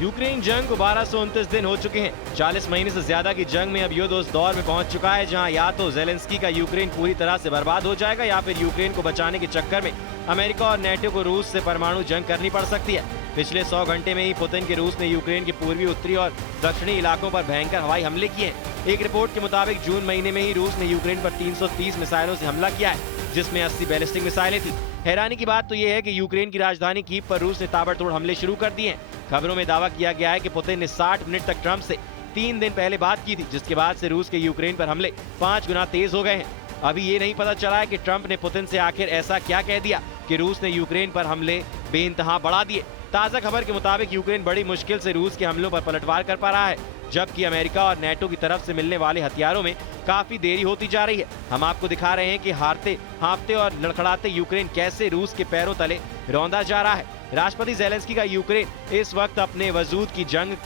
Ukraine जंग को 1229 दिन हो चुके हैं। 40 महीने से ज्यादा की जंग में अब युद्ध उस दौर में पहुंच चुका है जहां या तो जेलेंस्की का यूक्रेन पूरी तरह से बर्बाद हो जाएगा या फिर यूक्रेन को बचाने के चक्कर में अमेरिका और नेटो को रूस से परमाणु जंग करनी पड़ सकती है। पिछले 100 घंटे में ही पुतिन के रूस ने यूक्रेन के पूर्वी, उत्तरी और दक्षिणी इलाकों पर भयंकर हवाई हमले किए हैं। एक रिपोर्ट के मुताबिक जून महीने में ही रूस ने यूक्रेन पर 330 मिसाइलों से हमला किया है, जिसमें 80 बैलिस्टिक मिसाइलें थी। हैरानी की बात तो ये है कि यूक्रेन की राजधानी कीव पर रूस ने ताबड़तोड़ हमले शुरू कर दिए हैं। खबरों में दावा किया गया है कि पुतिन ने 60 मिनट तक ट्रंप से 3 दिन पहले बात की थी, जिसके बाद से रूस के यूक्रेन पर हमले 5 गुना तेज हो गए हैं। अभी ये नहीं पता चला है कि ट्रंप ने पुतिन से आखिर ऐसा क्या कह दिया कि रूस ने यूक्रेन पर हमले बेइंतहा बढ़ा दिए। ताजा खबर के मुताबिक यूक्रेन बड़ी मुश्किल से रूस के हमलों पर पलटवार कर पा रहा है, जबकि अमेरिका और नेटो की तरफ से मिलने वाले हथियारों में काफी देरी होती जा रही है। हम आपको दिखा रहे हैं कि हारते, हाँफते और लड़खड़ाते यूक्रेन कैसे रूस के पैरों तले रौंदा जा रहा है। राष्ट्रपति जेलेंस्की का यूक्रेन इस वक्त अपने वजूद की जंग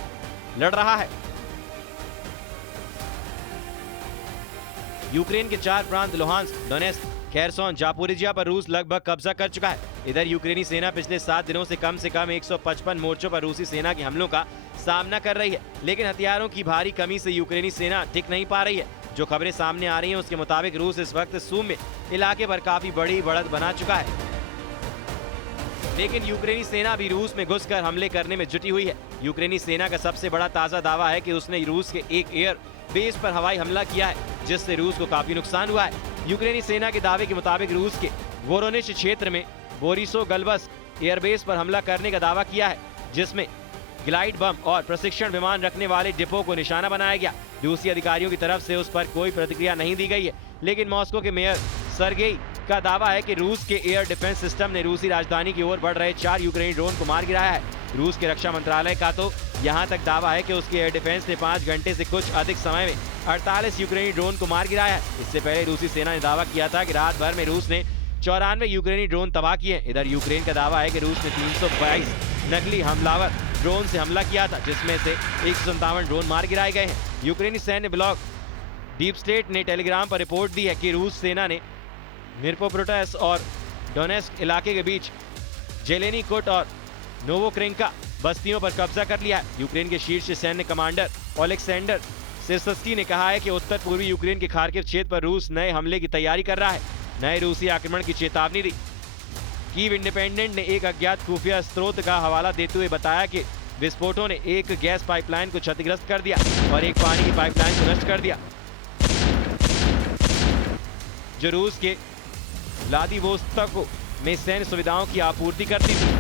लड़ रहा है। यूक्रेन के 4 प्रांत लुहांस्क, डोनेस्क, खेरसोन, जापोरिजिया पर रूस लगभग कब्जा कर चुका है। इधर यूक्रेनी सेना पिछले 7 दिनों से कम 155 मोर्चों पर रूसी सेना के हमलों का सामना कर रही है, लेकिन हथियारों की भारी कमी से यूक्रेनी सेना टिक नहीं पा रही है। जो खबरें सामने आ रही हैं उसके मुताबिक रूस इस वक्त सूमी इलाके पर काफी बड़ी बढ़त बना चुका है, लेकिन यूक्रेनी सेना भी रूस में घुसकर हमले करने में जुटी हुई है। यूक्रेनी सेना का सबसे बड़ा ताजा दावा है कि उसने रूस के एक एयर बेस पर हवाई हमला किया है, जिससे रूस को काफी नुकसान हुआ है। यूक्रेनी सेना के दावे के मुताबिक रूस के वोरोनिच क्षेत्र में बोरिसोगल्बस्क एयरबेस पर हमला करने का दावा किया है, जिसमें ग्लाइड बम और प्रशिक्षण विमान रखने वाले डिपो को निशाना बनाया गया। रूसी अधिकारियों की तरफ से उस पर कोई प्रतिक्रिया नहीं दी गई है, लेकिन मॉस्को के मेयर सर्गेई का दावा है कि रूस के एयर डिफेंस सिस्टम ने रूसी राजधानी की ओर बढ़ रहे 4 यूक्रेनी ड्रोन को मार गिराया है। रूस के रक्षा मंत्रालय का तो यहाँ तक दावा है कि उसके एयर डिफेंस ने 5 घंटे से कुछ अधिक समय में 48 यूक्रेनी ड्रोन को मार गिराया है। इससे पहले रूसी सेना ने दावा किया था कि रात भर में रूस ने 94 यूक्रेनी ड्रोन तबाह किए। इधर यूक्रेन का दावा है कि रूस ने 322 नकली हमलावर ड्रोन से हमला किया था, जिसमें से 157 ड्रोन मार गिराए गए हैं। यूक्रेनी सैन्य ब्लॉक डीप स्टेट ने टेलीग्राम पर रिपोर्ट दी है कि रूस सेना ने मिर्पोप्रोटस और डोनेस्क इलाके के बीच जेलेनिकोट और नोवोक्रेंका बस्तियों पर कब्जा कर लिया है। यूक्रेन के शीर्ष सैन्य कमांडर ओलेक्सेंडर सिरस्की ने कहा है कि उत्तर पूर्वी यूक्रेन के खार्किव क्षेत्र पर रूस नए हमले की तैयारी कर रहा है। नए रूसी आक्रमण की चेतावनी दी। कीव इंडिपेंडेंट ने एक अज्ञात खुफिया स्रोत का हवाला देते हुए बताया कि विस्फोटों ने एक गैस पाइपलाइन को क्षतिग्रस्त कर दिया और एक पानी की पाइपलाइन को नष्ट कर दिया, जो रूस के व्लादिवोस्तोक में सैन्य सुविधाओं की आपूर्ति करती थी।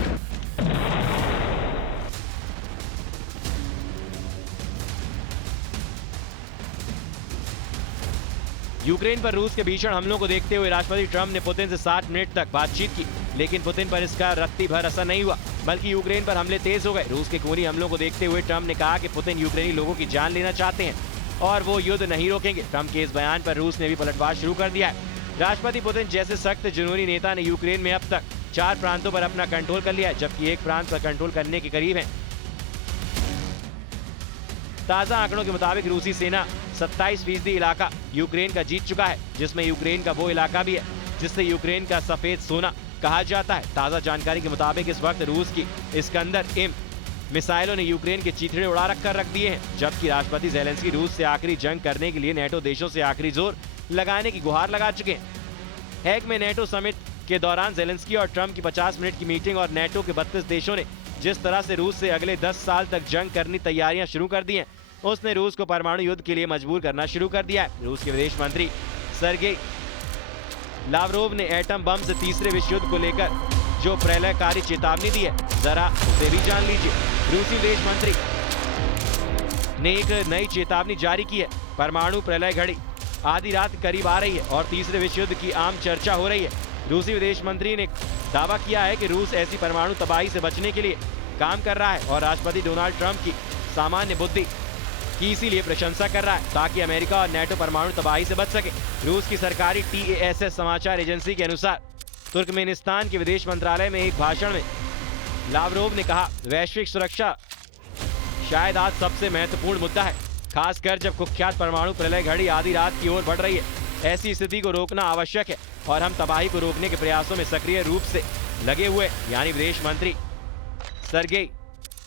यूक्रेन पर रूस के भीषण हमलों को देखते हुए राष्ट्रपति ट्रंप ने पुतिन से 60 मिनट तक बातचीत की, लेकिन पुतिन पर इसका रत्ती भर असर नहीं हुआ, बल्कि यूक्रेन पर हमले तेज हो गए। रूस के खूनी हमलों को देखते हुए ट्रंप ने कहा कि पुतिन यूक्रेनी लोगों की जान लेना चाहते हैं और वो युद्ध नहीं रोकेंगे। ट्रंप के इस बयान पर रूस ने भी पलटवार शुरू कर दिया है। राष्ट्रपति पुतिन जैसे सख्त जुनूनी नेता ने यूक्रेन में अब तक 4 प्रांतों पर अपना कंट्रोल कर लिया है, जबकि एक प्रांत पर कंट्रोल करने के करीब है। ताजा आंकड़ों के मुताबिक रूसी सेना 27% इलाका यूक्रेन का जीत चुका है, जिसमें यूक्रेन का वो इलाका भी है जिससे यूक्रेन का सफेद सोना कहा जाता है। ताजा जानकारी के मुताबिक इस वक्त रूस की इस्कंदर-M मिसाइलों ने यूक्रेन के चीथड़े उड़ा रख दिए हैं, जबकि राष्ट्रपति जेलेंस्की रूस से आखिरी जंग करने के लिए नेटो देशों से आखिरी जोर लगाने की गुहार लगा चुके हैं। हैग में नेटो समिट के दौरान जेलेंस्की और ट्रंप की 50 मिनट की मीटिंग और नेटो के 32 देशों ने जिस तरह से रूस से अगले 10 साल तक जंग करने तैयारियां शुरू कर दी हैं, उसने रूस को परमाणु युद्ध के लिए मजबूर करना शुरू कर दिया है। रूस के विदेश मंत्री सर्गेई लावरोव ने एटम बम से तीसरे विश्व युद्ध को लेकर जो प्रलयकारी चेतावनी दी है, जरा उसे भी जान लीजिए। रूसी विदेश मंत्री ने एक नई चेतावनी जारी की है। परमाणु प्रलय घड़ी आधी रात करीब आ रही है और तीसरे विश्व युद्ध की आम चर्चा हो रही है। रूसी विदेश मंत्री ने दावा किया है कि रूस ऐसी परमाणु तबाही से बचने के लिए काम कर रहा है और राष्ट्रपति डोनाल्ड ट्रंप की सामान्य बुद्धि की इसीलिए प्रशंसा कर रहा है, ताकि अमेरिका और नेटो परमाणु तबाही से बच सके। रूस की सरकारी TASS समाचार एजेंसी के अनुसार तुर्कमेनिस्तान के विदेश मंत्रालय में एक भाषण में लावरोव ने कहा, वैश्विक सुरक्षा शायद आज सबसे महत्वपूर्ण मुद्दा है, खासकर जब कुख्यात परमाणु प्रलय घड़ी आधी रात की ओर बढ़ रही है। ऐसी स्थिति को रोकना आवश्यक है और हम तबाही को रोकने के प्रयासों में सक्रिय रूप से लगे हुए, यानी विदेश मंत्री सर्गेई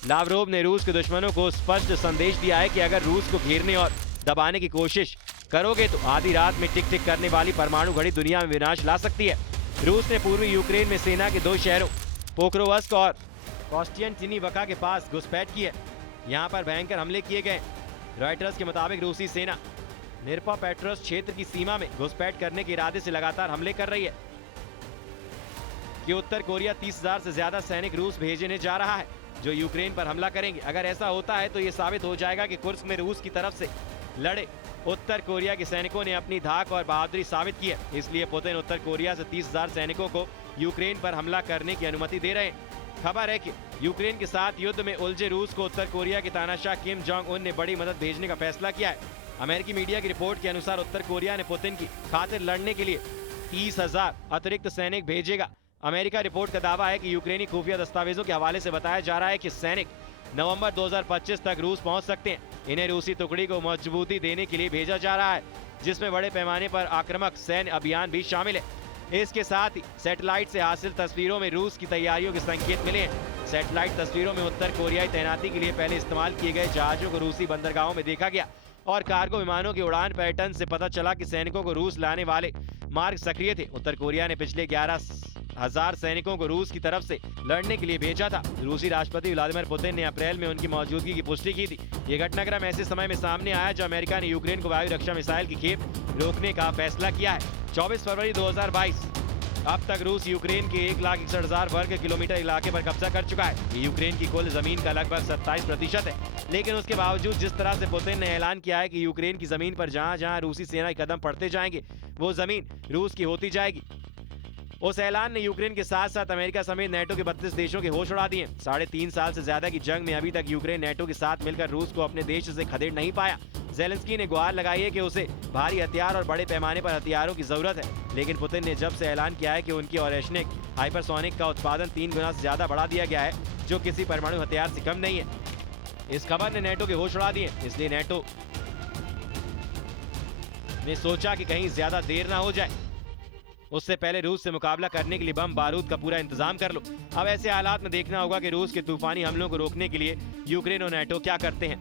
लावरोव ने रूस के दुश्मनों को स्पष्ट संदेश दिया है कि अगर रूस को घेरने और दबाने की कोशिश करोगे तो आधी रात में टिक टिक करने वाली परमाणु घड़ी दुनिया में विनाश ला सकती है। रूस ने पूर्वी यूक्रेन में सेना के 2 शहरों पोक्रोवस्क और कोस्टियनटिनीवका के पास घुसपैठ की है। यहाँ पर भयंकर हमले किए गए। रॉयटर्स के मुताबिक रूसी सेना निरपापेट्रोव्स्क क्षेत्र की सीमा में घुसपैठ करने के इरादे से लगातार हमले कर रही है कि उत्तर कोरिया 30,000 से ज्यादा सैनिक रूस भेजने जा रहा है जो यूक्रेन पर हमला करेंगे। अगर ऐसा होता है तो ये साबित हो जाएगा कि कुर्स्क में रूस की तरफ से लड़े उत्तर कोरिया के सैनिकों ने अपनी धाक और बहादुरी साबित की है। इसलिए पुतिन उत्तर कोरिया से 30,000 सैनिकों को यूक्रेन पर हमला करने की अनुमति दे रहे हैं। खबर है कि यूक्रेन के साथ युद्ध में उलझे रूस को उत्तर कोरिया के तानाशाह किम जोंग उन ने बड़ी मदद भेजने का फैसला किया है। अमेरिकी मीडिया की रिपोर्ट के अनुसार उत्तर कोरिया ने पुतिन की खातिर लड़ने के लिए 30,000 अतिरिक्त सैनिक भेजेगा। अमेरिका रिपोर्ट का दावा है कि यूक्रेनी खुफिया दस्तावेजों के हवाले से बताया जा रहा है कि सैनिक नवंबर 2025 तक रूस पहुंच सकते हैं। इन्हें रूसी टुकड़ी को मजबूती देने के लिए भेजा जा रहा है, जिसमें बड़े पैमाने पर आक्रामक सैन्य अभियान भी शामिल है। इसके साथ ही सैटेलाइट से हासिल तस्वीरों में रूस की तैयारियों के संकेत मिले हैं। सैटेलाइट तस्वीरों में उत्तर कोरियाई तैनाती के लिए पहले इस्तेमाल किए गए जहाजों को रूसी बंदरगाहों में देखा गया और कार्गो विमानों की उड़ान पैटर्न से पता चला कि सैनिकों को रूस लाने वाले मार्ग सक्रिय थे। उत्तर कोरिया ने पिछले 11,000 सैनिकों को रूस की तरफ से लड़ने के लिए भेजा था। रूसी राष्ट्रपति व्लादिमीर पुतिन ने अप्रैल में उनकी मौजूदगी की पुष्टि की थी। ये घटनाक्रम ऐसे समय में सामने आया जब अमेरिका ने यूक्रेन को वायु रक्षा मिसाइल की खेप रोकने का फैसला किया है। 24 फरवरी 2022 अब तक रूस यूक्रेन के 1,61,000 वर्ग किलोमीटर इलाके पर कब्जा कर चुका है। ये यूक्रेन की कुल जमीन का लगभग 27% है। लेकिन उसके बावजूद जिस तरह से पुतिन ने ऐलान किया है कि यूक्रेन की जमीन पर जहां जहां रूसी सेना के कदम पड़ते जाएंगे वो जमीन रूस की होती जाएगी। उस ऐलान ने यूक्रेन के साथ साथ अमेरिका समेत नेटो के 32 देशों के होश उड़ा दिए। 3.5 साल से ज्यादा की जंग में अभी तक यूक्रेन नेटो के साथ मिलकर रूस को अपने देश से खदेड़ नहीं पाया। ज़ेलेंस्की ने गुहार लगाई है कि उसे भारी हथियार और बड़े पैमाने पर हथियारों की जरूरत है। लेकिन पुतिन ने जब से ऐलान किया है कि उनकी ऑरेशनिक हाइपरसोनिक का उत्पादन 3 गुना से ज्यादा बढ़ा दिया गया है, जो किसी परमाणु हथियार से कम नहीं है। इस खबर ने नेटो के होश उड़ा दिए। इसलिए नेटो ने सोचा कि कहीं ज्यादा देर ना हो जाए, उससे पहले रूस से मुकाबला करने के लिए बम बारूद का पूरा इंतजाम कर लो। अब ऐसे हालात में देखना होगा कि रूस के तूफानी हमलों को रोकने के लिए यूक्रेन और नेटो क्या करते हैं।